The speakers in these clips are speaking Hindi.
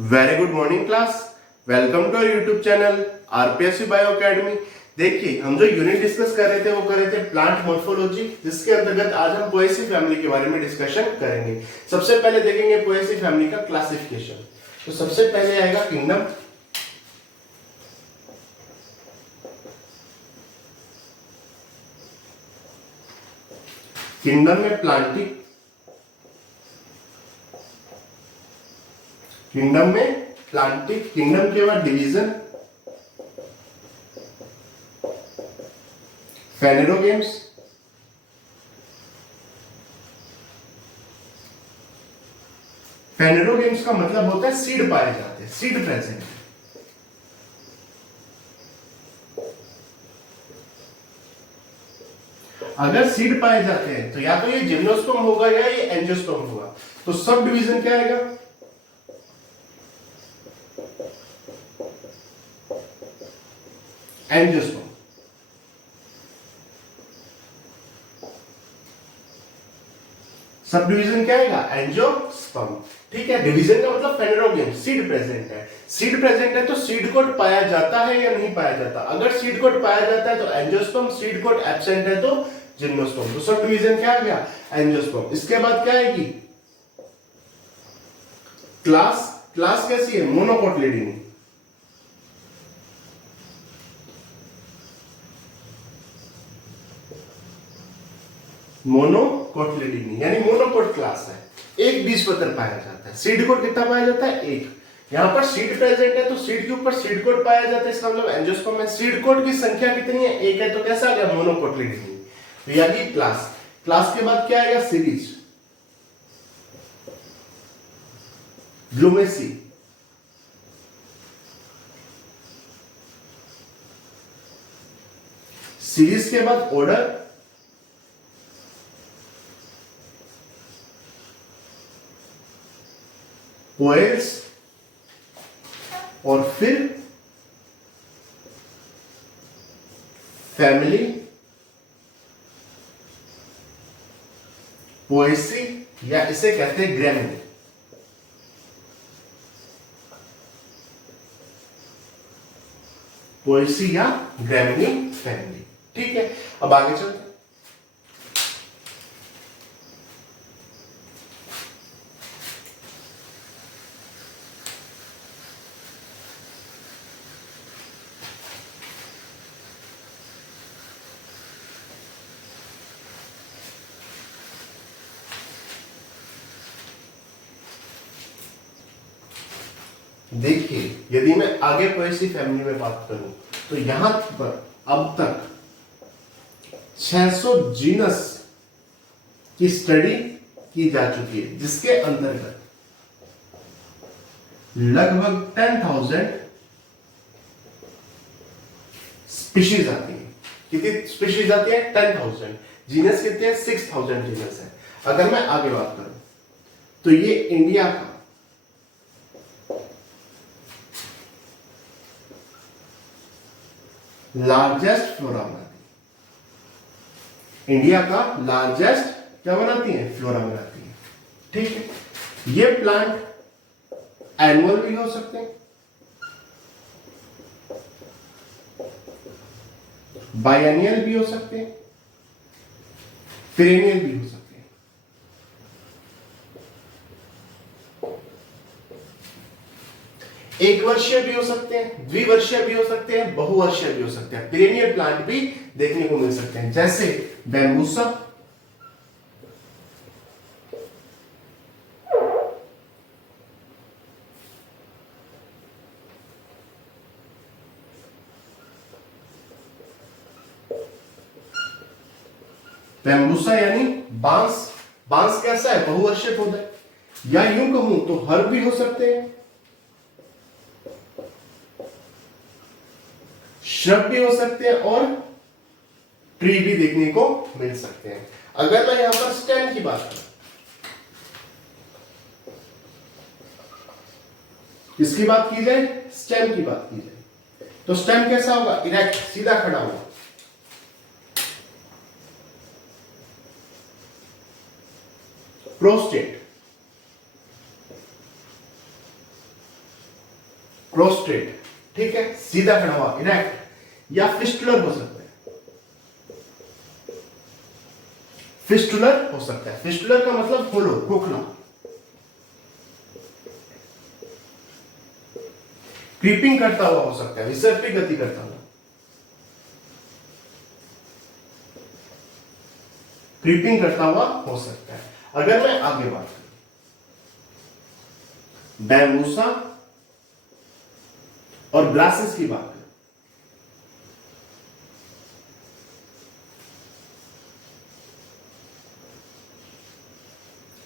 Very good morning class. Welcome to our YouTube channel RPSC bio academy. देखिए, हम जो यूनिट डिस्कस कर रहे थे वो कर रहे थे प्लांट मॉर्फोलॉजी, जिसके अंतर्गत आज हम पोएसी फैमिली के बारे में डिस्कशन करेंगे। सबसे पहले देखेंगे पोएसी फैमिली का क्लासिफिकेशन। तो सबसे पहले आएगा किंगडम। किंगडम में प्लांटिक, किंगडम के बाद डिवीजन फेनेरोगेम्स, फेनेरोगेम्स का मतलब होता है सीड पाए जाते हैं, सीड प्रेजेंट है। अगर सीड पाए जाते हैं तो या तो ये जिम्नोस्पर्म होगा या ये एंजियोस्पर्म होगा। तो सब डिवीजन क्या आएगा? एंजियोस्पर्म। सब डिवीजन क्या आएगा? एंजियोस्पर्म। ठीक है, डिवीजन का मतलब फेनेरोगेम, सीड प्रेजेंट है। सीड प्रेजेंट है तो सीड कोट पाया जाता है या नहीं पाया जाता? अगर सीड कोट पाया जाता है तो एंजियोस्पर्म, सीड कोट एब्सेंट है तो जिम्नोस्पर्म। तो सब डिवीजन क्या आ गया? एंजियोस्पर्म। इसके बाद क्या आएगी? क्लास। क्लास कैसी है? मोनोकोटिलिडनी। मोनोकोटिलिडनी यानी मोनोकोट क्लास है, एक बीजपत्र पाया जाता है। सीड कोट कितना पाया जाता है? एक। यहां पर सीड प्रेजेंट है तो सीड के ऊपर सीड कोट पाया जाता है, इसका मतलब एंजियोस्पर्म में सीड कोट की संख्या कितनी है? एक है। तो कैसा आ गया? मोनोकोटिलिडनी। तो यानी क्लास। क्लास के बाद क्या आएगा? सीरीज। ब्लूमेसी। सीरीज के बाद ऑर्डर, पोएल्स, और फिर फैमिली, पोएसी, या इसे कहते हैं ग्रेमिनी। पोएसी या ग्रेमिनी फैमिली। ठीक है, अब आगे चलते हैं। देखिए, यदि मैं आगे पोएसी फैमिली में बात करूं तो यहां पर अब तक 600 जीनस की स्टडी की जा चुकी है, जिसके अंतर्गत लगभग 10,000 स्पीशीज आती है। कितनी स्पीशीज आती है? 10,000। जीनस कितने हैं? 6,000 जीनस है। अगर मैं आगे बात करूं तो ये इंडिया का लार्जेस्ट फ्लोरा बनाती है। इंडिया का लार्जेस्ट क्या बनाती है? फ्लोरा बनाती है। ठीक है, ये प्लांट एनुअल भी हो सकते हैं, बायएनियल भी हो सकते हैं, पेरेनियल भी हो सकते हैं। एक वर्षीय भी हो सकते हैं, द्विवर्षीय भी हो सकते हैं, बहुवर्षीय भी हो सकते हैं। पेरेनियल प्लांट भी देखने को मिल सकते हैं, जैसे बैम्बूसा, बैम्बूसा यानी बांस। बांस कैसा है? बहुवर्षीय पौधा है। या यूं कहूं तो हर भी हो सकते हैं, श्रब भी हो सकते हैं, और ट्री भी देखने को मिल सकते हैं। अगर मैं यहां पर स्टेम की बात करूं, किसकी बात की जाए? स्टेम की बात की जाए तो स्टेम कैसा होगा? इरेक्ट, सीधा खड़ा होगा। प्रोस्टेट, प्रोस्ट्रेट, ठीक है, सीधा खड़ा हुआ, इरेक्ट, या फिस्टुलर हो सकता है। फिस्टुलर हो सकता है। फिस्टुलर का मतलब होलो, खोखला। क्रीपिंग करता हुआ हो सकता है, विसर्पी गति करता हुआ। क्रीपिंग करता हुआ हो सकता है। अगर मैं आगे बात करूं, बैम्बूसा और ग्रासेस की बात करें,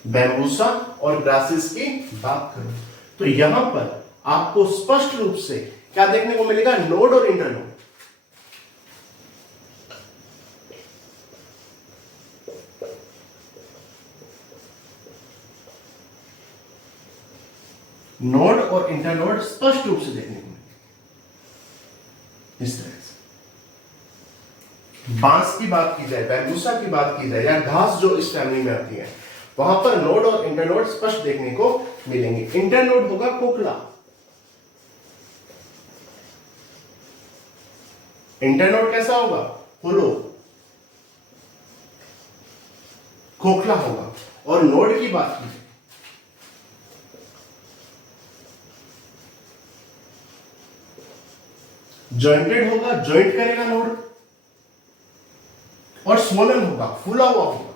बैम्बूसा और ग्रासेस की बात करूं तो यहां पर आपको स्पष्ट रूप से क्या देखने को मिलेगा, नोड और इंटरनोड। नोड और इंटरनोड स्पष्ट रूप से देखने को मिलेगा इस तरह से। बांस की बात की जाए, बैम्बूसा की बात की जाए, या घास जो इस फैमिली में आती है, वहां पर नोड और इंटरनोड स्पष्ट देखने को मिलेंगे। इंटरनोड होगा खोखला, इंटरनोड कैसा होगा, होलो, खोखला होगा। और नोड की बात की, जॉइंटेड होगा, जॉइंट करेगा नोड, और स्वोलन होगा, फूला हुआ होगा।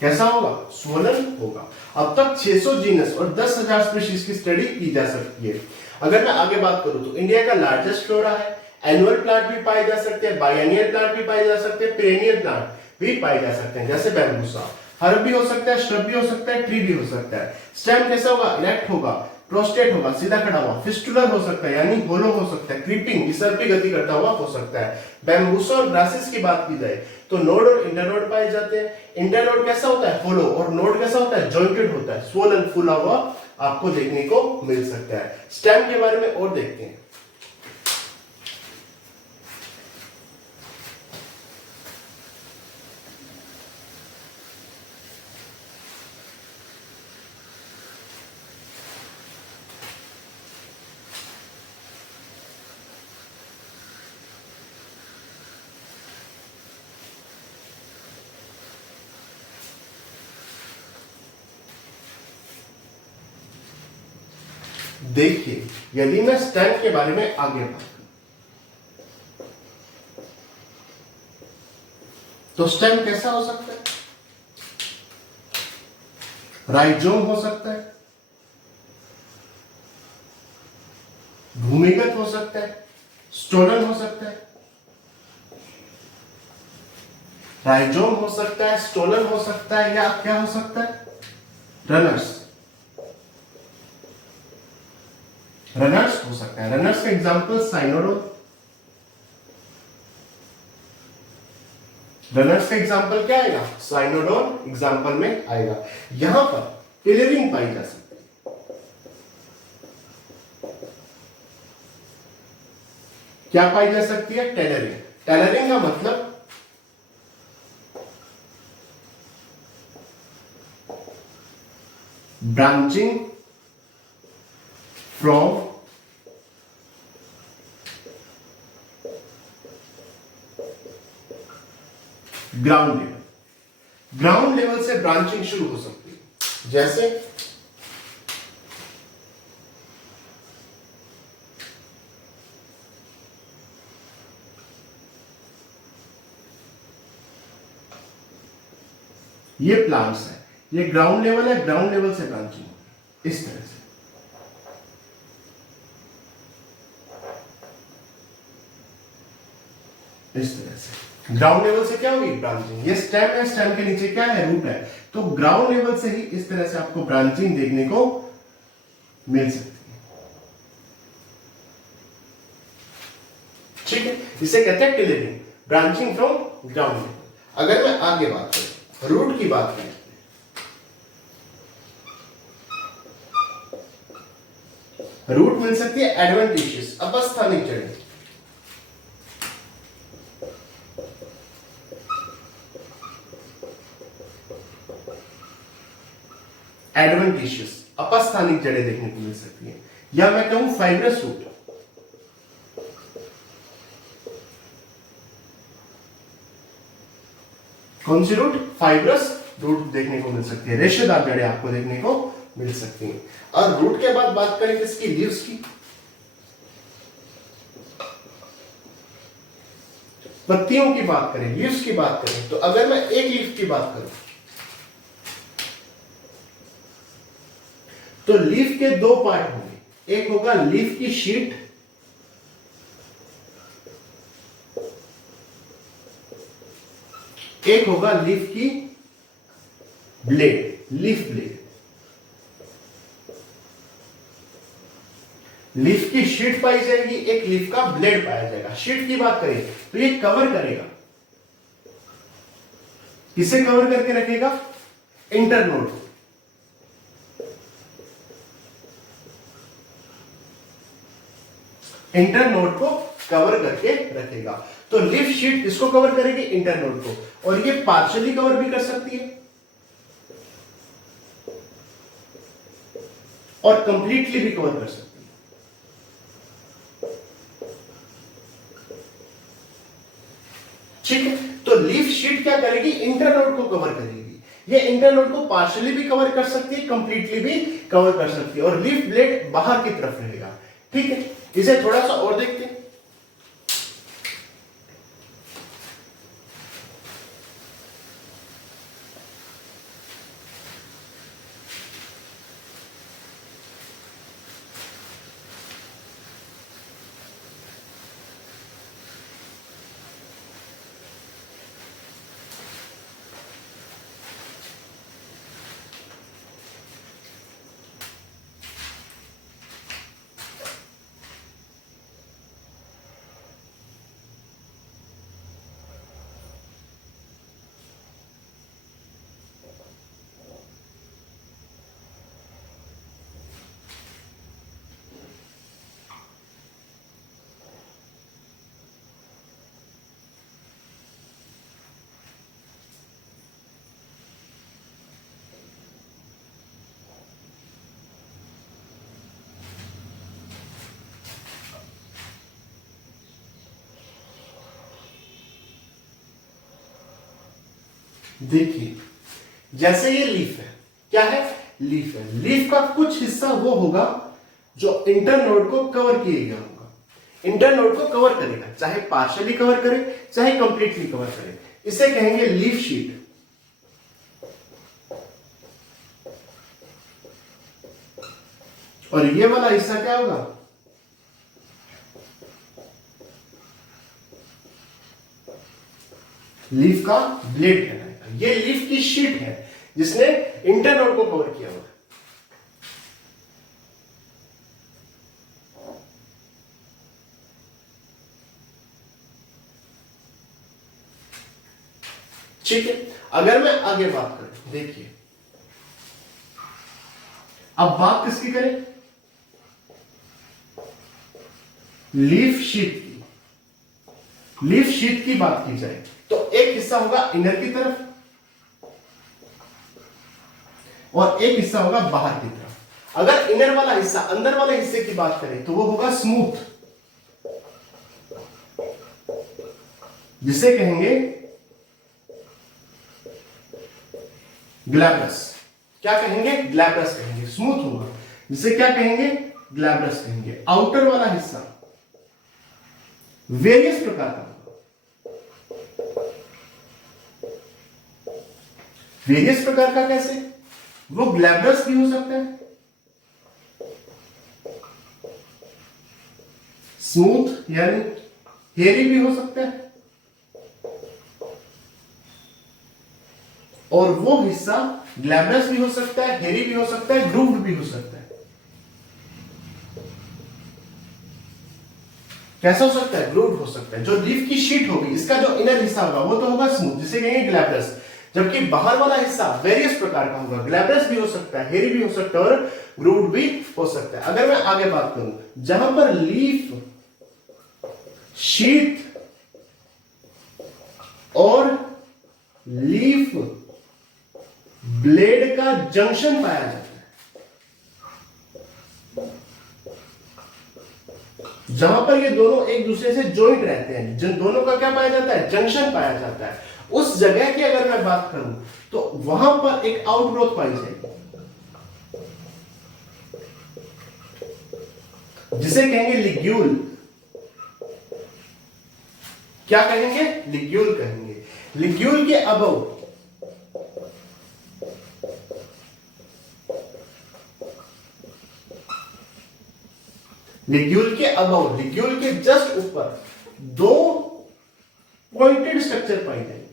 कैसा होगा, स्वोलन होगा। अब तक 600 जीनस और 10,000 स्पीशीज की स्टडी की जा सकती है। अगर मैं आगे बात करूं तो इंडिया का लार्जेस्ट फ्लोरा है। एनुअल प्लांट भी पाए जा सकते हैं, बायनियल प्लांट भी पाए जा सकते हैं, पेरेनियल प्लांट भी पाए जा सकते हैं, जैसे बैम्बूसा। हर्ब भी हो सकता है, श्रब भी हो सकता है, ट्री भी हो सकता है। स्टेम कैसा होगा, इरेक्ट होगा, प्रोस्टेट होगा, सीधा खड़ा हुआ, फिस्टुलर हो सकता है यानी होलो हो सकता है, क्रीपिंग, विसर्पी गति करता हुआ हो सकता है। बैम्बूसा और ग्रासेस की बात की जाए तो नोड और इंटरनोड पाए जाते हैं। इंटरनोड कैसा होता है, होलो, और नोड कैसा होता है, जॉइंटेड होता है, स्वोलन, फूला हुआ आपको देखने को मिल सकता है। स्टेम के बारे में और देखते हैं। देखिए, यदि मैं स्टेम के बारे में आगे बात करूं तो स्टेम कैसा हो सकता है, राइजोम हो सकता है, भूमिगत हो सकता है, स्टोलन हो सकता है, राइजोम हो सकता है, स्टोलन हो सकता है, या क्या हो सकता है, रनर्स। रनर्स हो सकता है। रनर्स का एग्जांपल साइनोडोन। रनर्स का एग्जांपल क्या आएगा, साइनोडोन एग्जांपल में आएगा। यहां पर टेलरिंग पाई जा सकती है। क्या पाई जा सकती है, टेलरिंग। टेलरिंग का मतलब branching from ground level. Ground level से ब्रांचिंग शुरू हो सकती है, जैसे ये प्लांट्स है, ये ग्राउंड लेवल है, ग्राउंड लेवल से ब्रांचिंग इस तरह से। इस तरह से ग्राउंड लेवल से क्या होगी, ब्रांचिंग। ये स्टेम है, स्टेम के नीचे क्या है, रूट है। तो ग्राउंड लेवल से ही इस तरह से आपको ब्रांचिंग देखने को मिल सकती है। ठीक है, इसे कहते हैं tillering, branching from ground level. अगर मैं आगे बात करूं, रूट की बात करें, रूट मिल सकती है एडवेंटिशियस, अपस्थानिक जड़ें। एडवेंटिशियस, अपस्थानिक जड़ें देखने को मिल सकती है, या मैं कहूं फाइब्रस रूट। कौन सी रूट? फाइब्रस रूट देखने को मिल सकती है, रेशेदार जड़ें आपको देखने को मिल सकती हैं। और रूट के बाद बात करें किसकी? लीव्स की। पत्तियों की बात करें, लीव्स की बात करें, तो अगर मैं एक लीफ की बात करूं तो लीफ के दो पार्ट होंगे, एक होगा लीफ की शीट, एक होगा लीफ की ब्लेड, लीफ ब्लेड। लीफ की शीट पाई जाएगी, एक लीफ का ब्लेड पाया जाएगा। शीट की बात करें तो ये कवर करेगा, किसे कवर करके रखेगा? इंटरनोड। इंटरनोड को कवर करके रखेगा। तो लीफ शीट इसको कवर करेगी, इंटरनोड को, और ये पार्शियली कवर भी कर सकती है और कंप्लीटली भी कवर कर सकती है। ठीक है, तो लीफ शीट क्या करेगी? इंटरनोड को कवर करेगी। ये इंटरनोड को पार्शियली भी कवर कर सकती है, कंप्लीटली भी कवर कर सकती है, और लीफ ब्लेड बाहर की तरफ रहेगा। ठीक है, इसे थोड़ा सा और देखते हैं। देखिए, जैसे ये लीफ है, क्या है? लीफ है। लीफ का कुछ हिस्सा वो होगा जो इंटरनोड को कवर किया गया होगा, इंटरनोड को कवर करेगा, चाहे पार्शियली कवर करे, चाहे कंप्लीटली कवर करे। इसे कहेंगे लीफ शीट। और ये वाला हिस्सा क्या होगा? लीफ का ब्लेड कहलाएगा। ये लीफ की शीट है जिसने इंटरनोड को कवर किया हुआ है। ठीक है, अगर मैं आगे बात करूं, देखिए अब बात किसकी करें? लीफ शीट की। लीफ शीट की बात की जाए तो एक हिस्सा होगा इनर की तरफ और एक हिस्सा होगा बाहर की तरफ। अगर इनर वाला हिस्सा, अंदर वाले हिस्से की बात करें तो वो होगा स्मूथ, जिसे कहेंगे ग्लैब्रस। क्या कहेंगे? ग्लैब्रस कहेंगे। स्मूथ होगा, जिसे क्या कहेंगे? ग्लैब्रस कहेंगे। आउटर वाला हिस्सा वेरियस प्रकार का होगा। वेरियस प्रकार का कैसे? वो ग्लैब्रस भी हो सकता है, स्मूथ यानी हेरी भी हो सकता है, और वो हिस्सा ग्लैब्रस भी हो सकता है, हेरी भी हो सकता है, ग्रूव्ड भी हो सकता है। कैसा हो सकता है? ग्रूव्ड हो सकता है। जो लीफ की शीट होगी, इसका जो इनर हिस्सा होगा वो तो होगा स्मूथ, जिसे कहेंगे ग्लैब्रस, जबकि बाहर वाला हिस्सा वेरियस प्रकार का होगा। ग्लैब्रस भी हो सकता है, हेरी भी हो सकता है, और ग्रूव्ड भी हो सकता है। अगर मैं आगे बात करूं, जहां पर लीफ शीट और लीफ ब्लेड का जंक्शन पाया जाता है, जहां पर ये दोनों एक दूसरे से जॉइंट रहते हैं, जिन दोनों का क्या पाया जाता है, जंक्शन पाया जाता है, उस जगह की अगर मैं बात करूं तो वहां पर एक आउटग्रोथ पाई जाएगी, जिसे कहेंगे लिग्यूल। क्या कहेंगे, लिग्यूल कहेंगे। लिग्यूल के अबव लिग्यूल के जस्ट ऊपर दो पॉइंटेड स्ट्रक्चर पाई जाएंगे।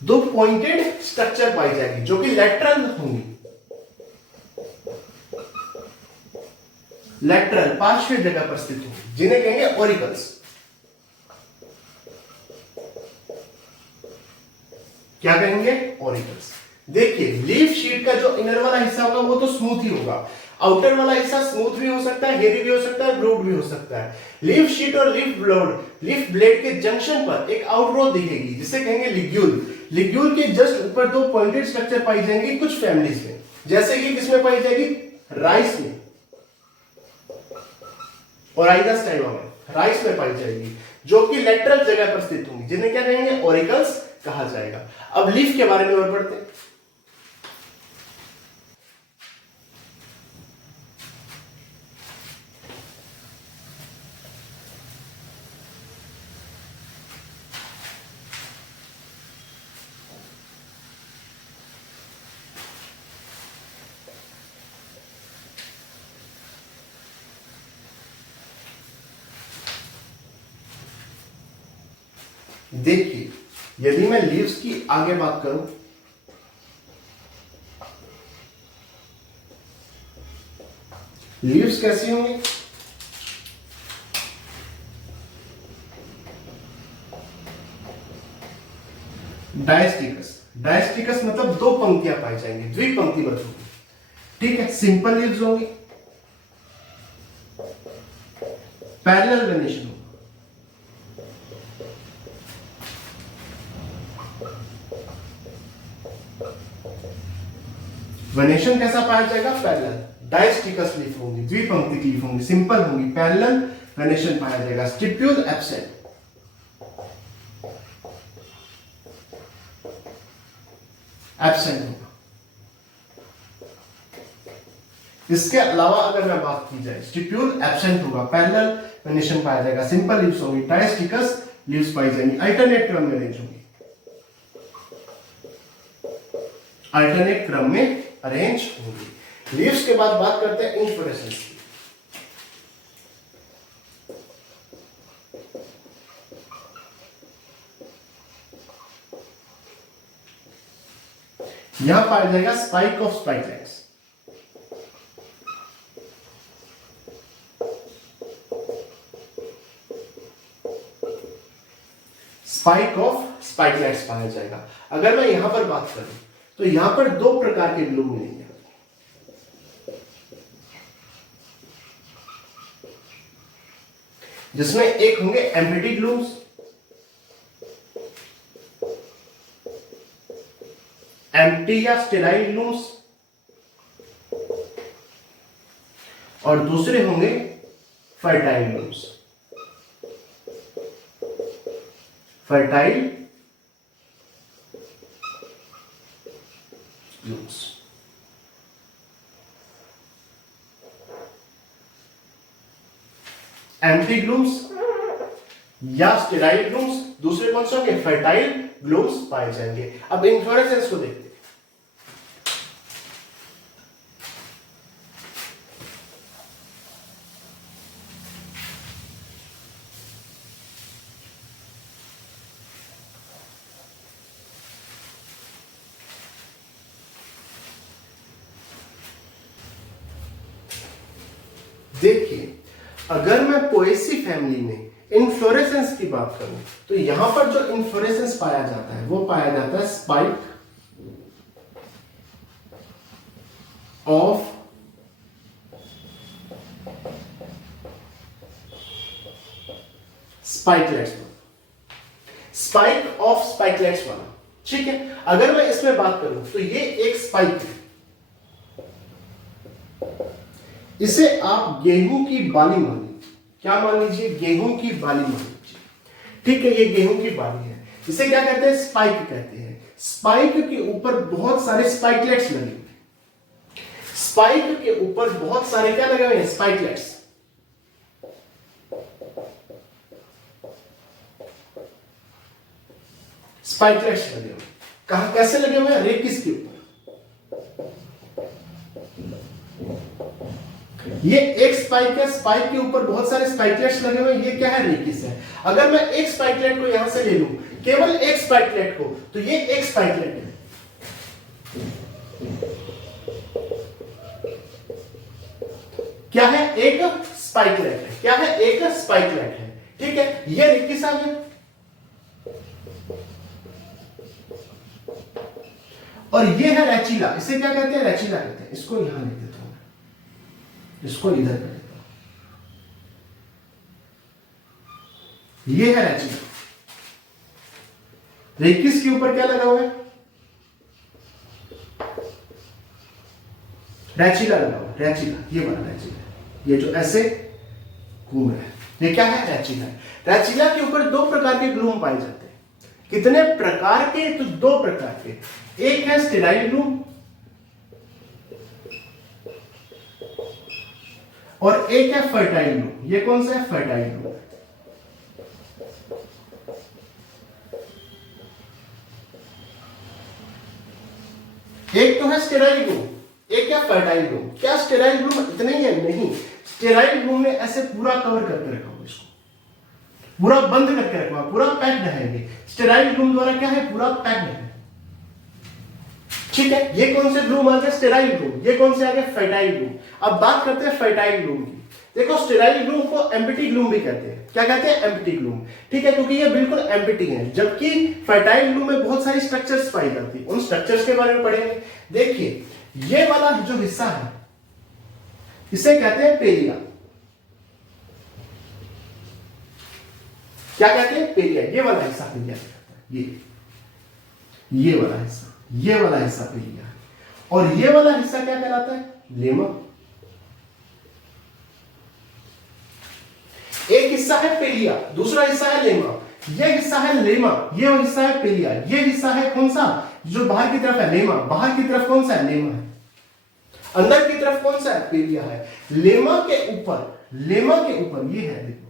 दो पॉइंटेड स्ट्रक्चर पाई जाएगी जो कि लेटरल होंगी, लेटरल पार्श्व जगह पर स्थित होंगी, जिन्हें कहेंगे ऑरिकल्स। क्या कहेंगे, ऑरिकल्स। देखिए लीफ शीट का जो इनर वाला हिस्सा होगा वो तो स्मूथ ही होगा, आउटर वाला हिस्सा स्मूथ भी हो सकता है, हेवी भी हो सकता है, ब्रूड भी हो सकता है। लीफ शीट और लीफ ब्लेड के जंक्शन पर एक आउटग्रोथ दिखेगी जिसे कहेंगे लिग्यूल। लिग्यूल के जस्ट ऊपर दो पॉइंटेड स्ट्रक्चर पाई जाएंगी कुछ फैमिलीज में, जैसे कि किसमें पाई जाएगी, राइस में और आइडा स्टाइवा में, राइस में पाई जाएगी, जो कि लेटरल जगह पर स्थित होंगी, जिन्हें क्या कहेंगे, ऑरिकल्स कहा जाएगा। अब लीफ के बारे में और पढ़ते हैं। देखिए यदि मैं लीव्स की आगे बात करूं, लीव्स कैसी होंगी, डायस्टिकस। डायस्टिकस मतलब दो पंक्तियां पाई जाएंगी, द्विपंक्तिबद्ध होंगी, ठीक है। सिंपल लीव्स होंगी, पैरेलल वेनेशन होगा, वेनेशन कैसा पाया जाएगा, पैरेलल। डायस्टिकस लीफ होंगी, द्विपंक्तिक लीफ होंगी, सिंपल होंगी, पैरेलल वेनेशन पाया जाएगा। स्टिप्यूल एब्सेंट, एब्सेंट होगा। इसके अलावा अगर मैं बात की जाए, स्टिप्यूल एब्सेंट होगा, पैरेलल वेनेशन पाया जाएगा, सिंपल लीव्स होंगी, डायस्टिकस लीव्स पाई जाएंगी, अल्टरनेट क्रम में अरेंज होंगी, अल्टरनेट क्रम में अरेंज होंगी। लीव्स के बाद बात करते हैं इन्फ्लोरेसेंस की। यहां पाया जाएगा spike of spikelets, spike of spikelets पाया जाएगा। अगर मैं यहां पर बात करूं तो यहां पर दो प्रकार के ग्लूम मिलेंगे, जिसमें एक होंगे एम्प्टी ग्लूम्स, एम्प्टी या स्टेराइल ग्लूम्स, और दूसरे होंगे fertile glumes, fertile glumes. Empty glumes या स्टेराइल ग्लूम्स, दूसरे कौन से होंगे, फर्टाइल ग्लूम्स पाए जाएंगे। अब इन्फ्लोरेसेंस को देखते हैं। देखिए अगर मैं पोएसी फैमिली में इन्फ्लोरेसेंस की बात करूं तो यहां पर जो इन्फ्लोरेसेंस पाया जाता है वो पाया जाता है spike of spikelets, spike of spikelets वाला, ठीक है। अगर मैं इसमें बात करूं तो ये एक स्पाइक है, इसे आप गेहूं की बाली मान लीजिए। क्या मान लीजिए? गेहूं की बाली मान लीजिए। ठीक है, ये गेहूं की बाली है। इसे क्या कहते हैं? स्पाइक कहते हैं। स्पाइक के ऊपर बहुत सारे स्पाइकलेट्स लगे हुए। स्पाइक के ऊपर बहुत सारे क्या लगे हुए हैं? स्पाइकलेट्स। स्पाइकलेट्स लगे हुए। कहां, कैसे लगे हुए हैं? रेकिस के ऊपर। ये एक स्पाइक है, स्पाइक के ऊपर बहुत सारे स्पाइकलेट्स लगे हुए हैं। ये क्या है? रेकिस है। अगर मैं एक स्पाइकलेट को यहां से ले लूं, केवल एक स्पाइकलेट को, तो ये एक स्पाइकलेट है। क्या है? एक स्पाइकलेट है। क्या है? एक स्पाइकलेट है। ठीक है, ये रेकिस आ गया। और ये है रेचिला। इसे क्या कहते हैं? रेचिला कहते हैं। इसको यहां लिख देता हूं, इसको इधर कर देता हूं। ये है रेचिला। रेकिस के ऊपर क्या लगा हुआ है? रेचिला लगा हुआ है। रेचिला, ये वाला रेचिला, ये जो ऐसे घूम रहा है, ये क्या है? रेचिला। रेचिला के ऊपर दो प्रकार के ग्लूम पाए जाते हैं। कितने प्रकार के? तो दो प्रकार के। एक है स्टेराइल ग्लूम और एक है फर्टाइल ग्लूम। ये कौन सा है? Fertile gloom. एक तो है स्टेराइल ग्लूम, एक है फर्टाइल ग्लूम। क्या स्टेराइल ग्लूम इतने ही है? नहीं, स्टेराइल ग्लूम ने ऐसे पूरा कवर करके रखा हुआ, इसको पूरा बंद करके रखा हुआ, पूरा पैक्ड है। ये स्टेराइल ग्लूम द्वारा क्या है? पूरा पैक्ड है। ठीक है, ये कौन से ग्लूम आ गए? Sterile gloom. ये कौन से आ गए? Fertile gloom. अब बात करते हैं फर्टाइल ग्लूम की। देखो, स्टेराइल ग्लूम को एम्प्टी ग्लूम भी कहते हैं। क्या कहते हैं? Empty gloom. ठीक है, क्योंकि ये बिल्कुल एम्प्टी है। जबकि फर्टाइल ग्लूम में बहुत सारी स्ट्रक्चर्स पाई जाती है। उन स्ट्रक्चर्स के बारे में पढ़ेंगे। देखिए, ये वाला जो हिस्सा है, इसे कहते हैं पेरिया। क्या कहते हैं? पेरिया। ये वाला हिस्सा पेरिया कहता है। ये वाला हिस्सा, ये वाला हिस्सा पेरिया है। और ये वाला हिस्सा क्या कहलाता है? लेमा। एक हिस्सा है पेरिया, दूसरा हिस्सा है लेमा। ये हिस्सा है लेमा, ये हिस्सा है पेरिया। ये हिस्सा है कौन सा? जो बाहर की तरफ है, लेमा। बाहर की तरफ कौन सा है? लेमा है। अंदर की तरफ कौन सा है? पेरिया है। लेमा के ऊपर, लेमा के ऊपर ये है, देखो,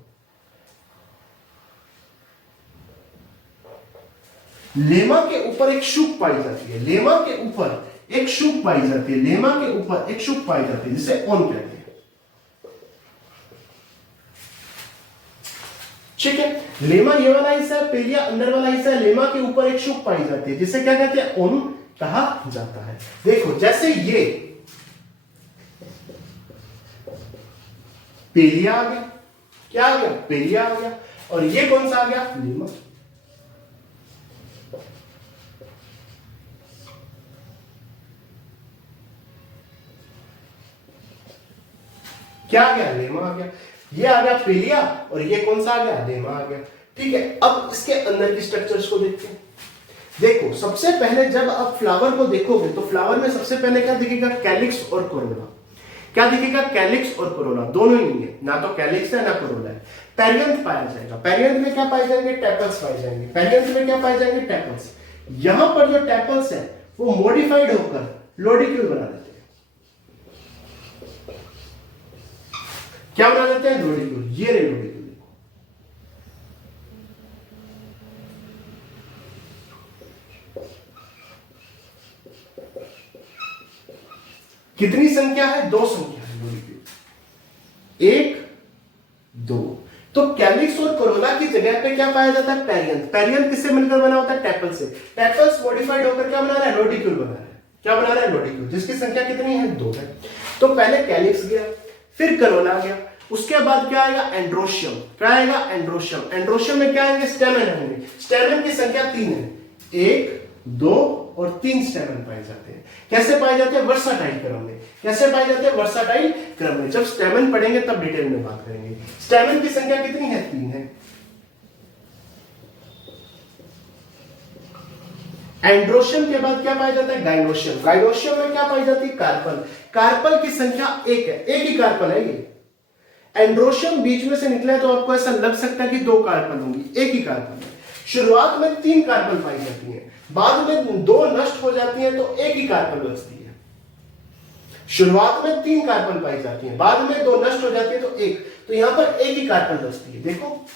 लेमा के ऊपर एक शूक पाई जाती है। लेमा के ऊपर एक शूक पाई जाती है। लेमा के ऊपर एक शूक पाई जाती है, जिसे ओन कहते हैं। ठीक है, लेमा ये वाला हिस्सा है, पेरिया अंदर वाला हिस्सा है। लेमा के ऊपर एक शूक पाई जाती है, जिसे क्या कहते हैं? ओन कहा जाता है। देखो, जैसे ये पेरिया आ गया, क्या आ गया? पेरिया आ गया। और ये कौन सा आ गया? लेमा। क्या आ गया? लेमा आ गया। ये आ गया पेरिया, और ये कौन सा आ गया? लेमा आ गया। ठीक है, अब इसके अंदर की स्ट्रक्चर्स को देखते हैं। देखो, सबसे पहले जब आप फ्लावर को देखोगे, तो फ्लावर में सबसे पहले क्या दिखेगा? कैलिक्स और कोरोला। क्या दिखेगा? कैलिक्स और कोरोला, दोनों ही नहीं है। ना तो कैलिक्स है, ना कोरोला है। पेरियंथ पाया जाएगा। पेरियंथ में क्या पाए जाएंगे? टेपल्स पाए जाएंगे। पेरियंथ में क्या पाए जाएंगे? टेपल्स। यहां पर जो टेपल्स है, वो मॉडिफाइड होकर लोडिक्यूल बना देते हैं। क्या बना देते हैं? लोडिक्यूल। ये रे लोडिक्यूल। कितनी संख्या है? दो संख्या है लोडिक्यूल, एक, दो। तो कैलिक्स और कोरोला की जगह पे क्या पाया जाता है? पेरियंथ। पेरियंथ किससे मिलकर बना होता है? टेपल से। टेपल्स मॉडिफाइड होकर क्या बना रहा है? लोडिक्यूल बना रहा है। क्या बना रहा है? लोडिक्यूल, जिसकी संख्या कितनी है? दो है। तो पहले कैलिक्स गया, फिर कोरोला गया, उसके बाद क्या आएगा? एंड्रोशियम। क्या आएगा? एंड्रोशियम। एंड्रोशियम में क्या आएंगे? स्टेमन होंगे। स्टेमन की संख्या तीन है, एक, दो और तीन स्टेमन पाए जाते हैं। कैसे पाए जाते हैं? वर्साटाइल क्रम में। कैसे पाए जाते हैं? वर्साटाइल क्रम में। जब स्टेमन पढ़ेंगे तब डिटेल में बात करेंगे। स्टेमन की संख्या कितनी है? तीन है। एंड्रोशियम के बाद क्या पाया जाता है? गाइनोशियम। गाइनोशियम में क्या पाई जाती है? कार्पल। कार्पल की संख्या एक है, एक ही कार्पल है ये। एंड्रोशियम बीच में से निकला है तो आपको ऐसा लग सकता है कि दो कार्पल होंगी, एक ही कार्पल है। शुरुआत में 3 कार्पल पाई जाती हैं, बाद में 2 नष्ट हो जाती हैं तो एक ही कार्पल बचती है। शुरुआत में 3 कार्पल पाई जाती हैं, बाद में 2 नष्ट हो जाती है तो एक, तो यहां पर एक ही कार्पल बचती है। देखो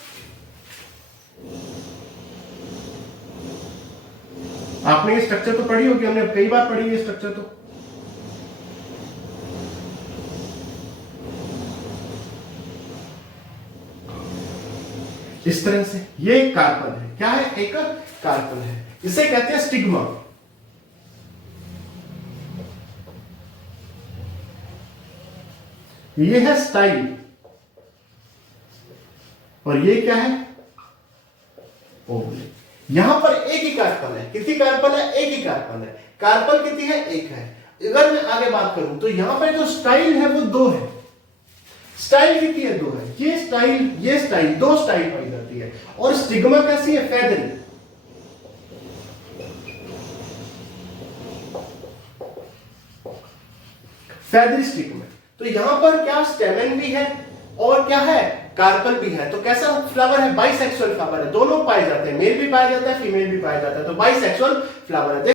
आपने ये स्ट्रक्चर तो पढ़ी होगी, हमने कई बार पढ़ी ये स्ट्रक्चर तो। इस तरह से ये एक कार्बन है, क्या है? एक कार्बन है, इसे कहते हैं स्टिग्मा। ये है स्टाइल और ये क्या है? ओवल। यहां पर एक ही कार्बन है, कितनी कार्बन है? एक ही कार्बन है। कार्बन कितनी है? एक है। अगर मैं आगे बात करूं तो यहां पर जो स्टाइल है वो 2 है। स्टाइल कितनी है? 2 है। ये स्टाइल 2 स्टाइल पाई जाती है। और स्टिग्मा कैसी है? फेदरी। Feathery stigma. तो यहां पर क्या स्टेमेन भी है और क्या है? कार्पल भी है। तो कैसा फ्लावर है? बाइसेक्सुअल फ्लावर है, दोनों पाए जाते हैं, मेल भी पाया जाता है, फीमेल भी पाया जाता है, तो बाइसेक्सुअल फ्लावर है।